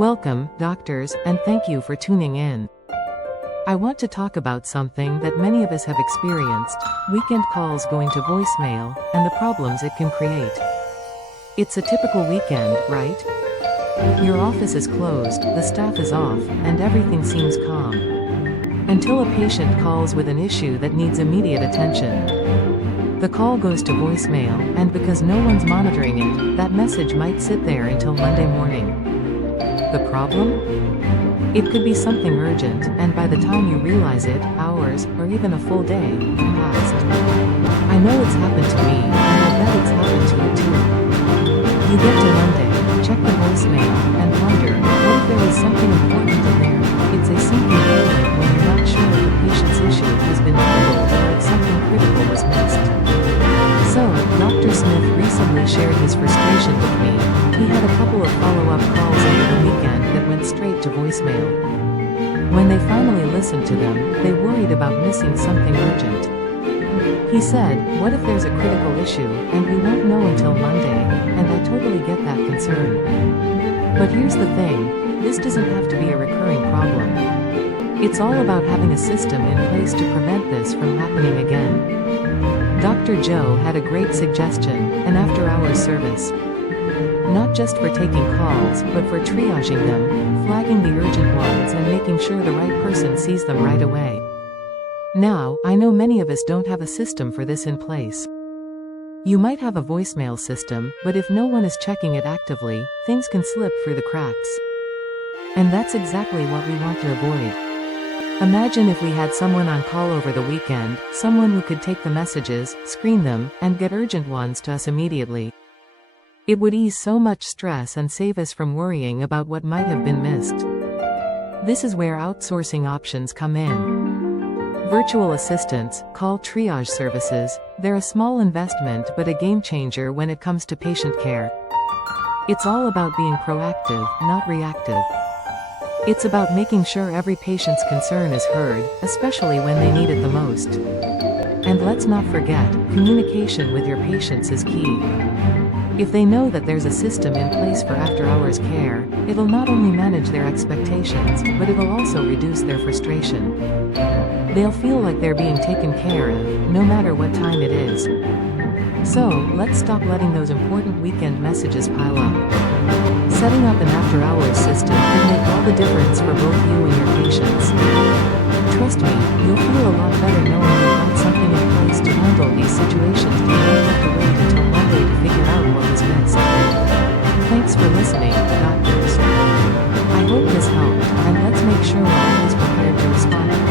Welcome, doctors, and thank you for tuning in. I want to talk about something that many of us have experienced: weekend calls going to voicemail, and the problems it can create. It's a typical weekend, right? Your office is closed, the staff is off, and everything seems calm. Until a patient calls with an issue that needs immediate attention. The call goes to voicemail, and because no one's monitoring it, that message might sit there until Monday morning. The problem? It could be something urgent, and by the time you realize it, hours, or even a full day, have passed. I know it's happened to me, and I bet it's happened to you too. You get to Monday, check the voicemail, and wonder, what if there was something important in there? It's a sinking feeling when you're not sure if the patient's issue has been handled or if something critical was missed. So, Dr. Smith recently shared his frustration with me. He had a couple of follow-up calls over the weekend that went straight to voicemail. When they finally listened to them, they worried about missing something urgent. He said, what if there's a critical issue, and we won't know until Monday, and I totally get that concern. But here's the thing, this doesn't have to be a recurring problem. It's all about having a system in place to prevent this from happening again. Dr. Joe had a great suggestion: an after-hours service. Not just for taking calls, but for triaging them, flagging the urgent ones and making sure the right person sees them right away. Now, I know many of us don't have a system for this in place. You might have a voicemail system, but if no one is checking it actively, things can slip through the cracks. And that's exactly what we want to avoid. Imagine if we had someone on call over the weekend, someone who could take the messages, screen them, and get urgent ones to us immediately. It would ease so much stress and save us from worrying about what might have been missed. This is where outsourcing options come in. Virtual assistants, called triage services, they're a small investment but a game changer when it comes to patient care. It's all about being proactive, not reactive. It's about making sure every patient's concern is heard, especially when they need it the most. And let's not forget, communication with your patients is key. If they know that there's a system in place for after-hours care, it'll not only manage their expectations, but it'll also reduce their frustration. They'll feel like they're being taken care of, no matter what time it is. So, let's stop letting those important weekend messages pile up. Setting up an after-hours system can make all the difference for both you and your patients. Trust me, you'll feel a lot better knowing you've got something in place to handle these situations and you don't have to wait until Monday to figure out what was missed. Thanks for listening, doctors. I hope this helped, and let's make sure we're always prepared to respond.